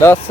10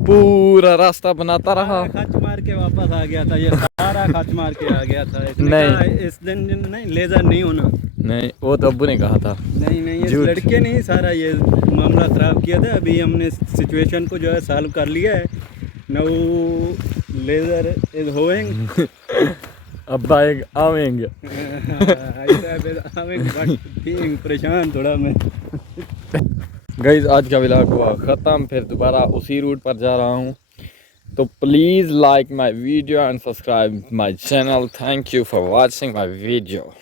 पूरा रास्ता बनाता रहा। खच मार के वापस आ गया था, ये सारा खच मार के आ गया था। इसने नहीं। कहा, इस दिन नहीं लेजर नहीं होना। नहीं, वो तो अब्बू ने कहा था। नहीं इस झूठ। लड़के ने ही सारा ये मामला खराब किया था। अभी हमने सिचुएशन को जो है सॉल्व कर लिया है। नो लेजर इज होइंग। अब आवेंगे। परेशान थोड़ा मैं। गाइस आज का व्लॉग हुआ ख़त्म, फिर दोबारा उसी रूट पर जा रहा हूँ। तो please like my video and subscribe my channel. Thank you for watching my video.